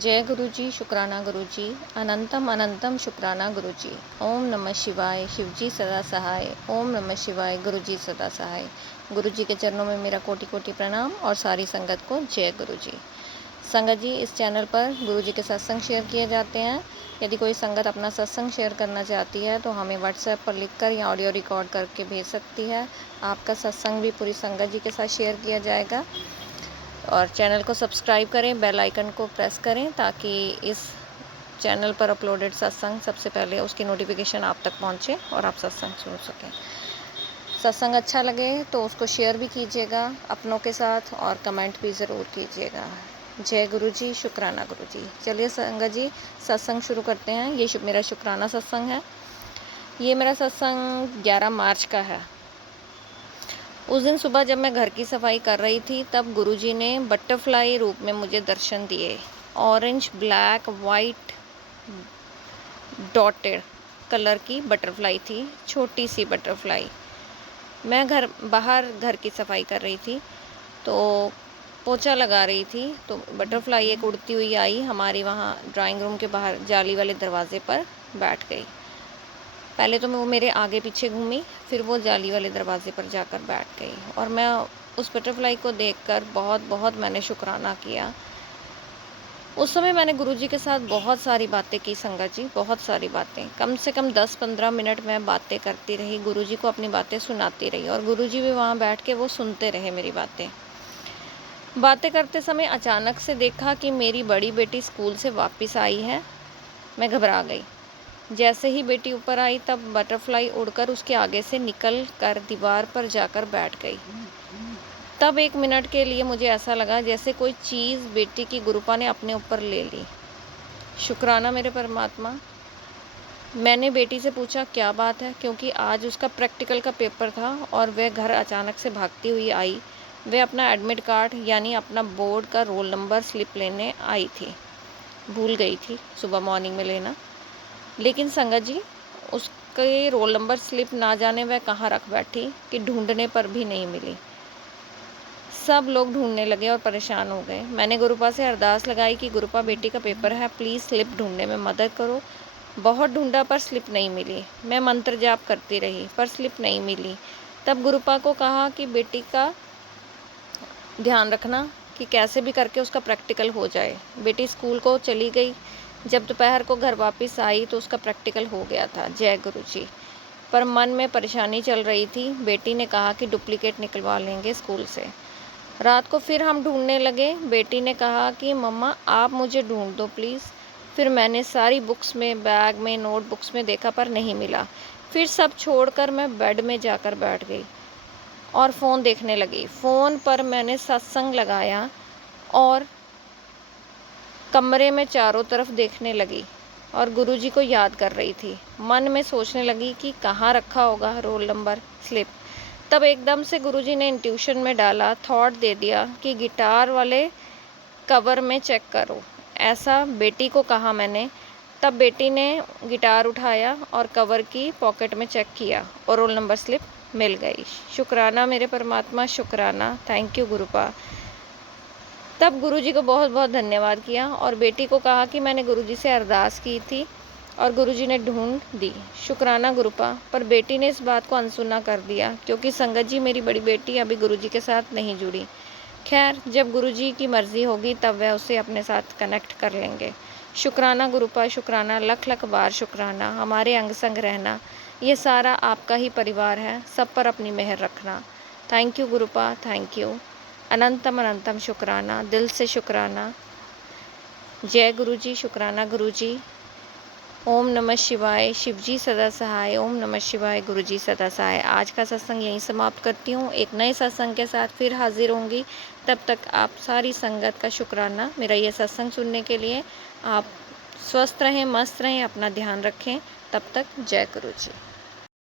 जय गुरु जी, शुक्राना गुरु जी, अनंतम अनंतम शुक्राना गुरु जी। ओम नमः शिवाय, शिव जी सदा सहाय। ओम नमः शिवाय, गुरु जी सदा सहाय। गुरु जी के चरणों में मेरा कोटि कोटि प्रणाम और सारी संगत को जय गुरु जी। संगत जी, इस चैनल पर गुरु जी के सत्संग शेयर किए जाते हैं। यदि कोई संगत अपना सत्संग शेयर करना चाहती है तो हमें व्हाट्सएप पर लिखकर या ऑडियो रिकॉर्ड करके भेज सकती है। आपका सत्संग भी पूरी संगत जी के साथ शेयर किया जाएगा। और चैनल को सब्सक्राइब करें, बेल आइकन को प्रेस करें ताकि इस चैनल पर अपलोडेड सत्संग सबसे पहले उसकी नोटिफिकेशन आप तक पहुंचे और आप सत्संग सुन सकें। सत्संग अच्छा लगे तो उसको शेयर भी कीजिएगा अपनों के साथ और कमेंट भी ज़रूर कीजिएगा। जय गुरु जी, शुक्राना गुरु जी। चलिए संगत जी, सत्संग शुरू करते हैं। ये मेरा शुक्राना सत्संग है। ये मेरा सत्संग 11 मार्च का है। उस दिन सुबह जब मैं घर की सफाई कर रही थी तब गुरुजी ने बटरफ्लाई रूप में मुझे दर्शन दिए। Orange, black, white dotted colour की बटरफ्लाई थी, छोटी सी बटरफ्लाई। मैं बाहर घर की सफाई कर रही थी तो पोछा लगा रही थी तो बटरफ्लाई एक उड़ती हुई आई, हमारी वहाँ ड्राइंग रूम के बाहर जाली वाले दरवाजे पर बैठ गई। पहले तो वो मेरे आगे पीछे घूमी, फिर वो जाली वाले दरवाजे पर जाकर बैठ गई और मैं उस बटरफ्लाई को देखकर बहुत बहुत मैंने शुक्राना किया। उस समय मैंने गुरुजी के साथ बहुत सारी बातें की संगत जी, बहुत सारी बातें। कम से कम 10-15 मिनट मैं बातें करती रही, गुरुजी को अपनी बातें सुनाती रही और गुरुजी भी वहाँ बैठ के वो सुनते रहे मेरी बातें। बातें करते समय अचानक से देखा कि मेरी बड़ी बेटी स्कूल से वापस आई है। मैं घबरा गई। जैसे ही बेटी ऊपर आई तब बटरफ्लाई उड़कर उसके आगे से निकल कर दीवार पर जाकर बैठ गई। तब 1 मिनट के लिए मुझे ऐसा लगा जैसे कोई चीज़ बेटी की गुरुपा ने अपने ऊपर ले ली। शुक्राना मेरे परमात्मा। मैंने बेटी से पूछा क्या बात है, क्योंकि आज उसका प्रैक्टिकल का पेपर था और वह घर अचानक से भागती हुई आई। वह अपना एडमिट कार्ड यानी अपना बोर्ड का रोल नंबर स्लिप लेने आई थी। भूल गई थी सुबह मॉर्निंग में लेना। लेकिन संगत जी, उसके रोल नंबर स्लिप ना जाने वह कहाँ रख बैठी कि ढूंढने पर भी नहीं मिली। सब लोग ढूंढने लगे और परेशान हो गए। मैंने गुरुपा से अरदास लगाई कि गुरुपा, बेटी का पेपर है, प्लीज़ स्लिप ढूंढने में मदद करो। बहुत ढूंढा पर स्लिप नहीं मिली। मैं मंत्र जाप करती रही पर स्लिप नहीं मिली। तब गुरुपा को कहा कि बेटी का ध्यान रखना कि कैसे भी करके उसका प्रैक्टिकल हो जाए। बेटी स्कूल को चली गई। जब दोपहर को घर वापस आई तो उसका प्रैक्टिकल हो गया था। जय गुरु जी। पर मन में परेशानी चल रही थी। बेटी ने कहा कि डुप्लीकेट निकलवा लेंगे स्कूल से। रात को फिर हम ढूंढने लगे। बेटी ने कहा कि मम्मा आप मुझे ढूंढ दो प्लीज़। फिर मैंने सारी बुक्स में, बैग में, नोटबुक्स में देखा पर नहीं मिला। फिर सब छोड़कर मैं बेड में जाकर बैठ गई और फ़ोन देखने लगी। फ़ोन पर मैंने सत्संग लगाया और कमरे में चारों तरफ देखने लगी और गुरुजी को याद कर रही थी। मन में सोचने लगी कि कहाँ रखा होगा रोल नंबर स्लिप। तब एकदम से गुरुजी ने इंट्यूशन में डाला, थॉट दे दिया कि गिटार वाले कवर में चेक करो। ऐसा बेटी को कहा मैंने। तब बेटी ने गिटार उठाया और कवर की पॉकेट में चेक किया और रोल नंबर स्लिप मिल गई। शुक्राना मेरे परमात्मा, शुक्राना। Thank you गुरुपा। तब गुरुजी को बहुत बहुत धन्यवाद किया और बेटी को कहा कि मैंने गुरुजी से अरदास की थी और गुरुजी ने ढूंढ दी। शुक्राना गुरुपा। पर बेटी ने इस बात को अनसुना कर दिया क्योंकि संगत जी, मेरी बड़ी बेटी अभी गुरुजी के साथ नहीं जुड़ी। खैर, जब गुरुजी की मर्ज़ी होगी तब वह उसे अपने साथ कनेक्ट कर लेंगे। शुक्राना गुरुपा, शुक्राना, लख लख बार शुक्राना। हमारे अंग संग रहना, ये सारा आपका ही परिवार है। सब पर अपनी मेहर रखना। थैंक यू गुरुपा, थैंक यू। अनंतम अनंतम शुक्राना, दिल से शुक्राना। जय गुरु जी, शुक्राना गुरु जी। ओम नमः शिवाय, शिव जी सदा सहाय। ओम नमः शिवाय, गुरु जी सदा सहाय। आज का सत्संग यहीं समाप्त करती हूँ। एक नए सत्संग के साथ फिर हाजिर होंगी। तब तक आप सारी संगत का शुक्राना मेरा ये सत्संग सुनने के लिए। आप स्वस्थ रहें, मस्त रहें, अपना ध्यान रखें। तब तक जय गुरु जी।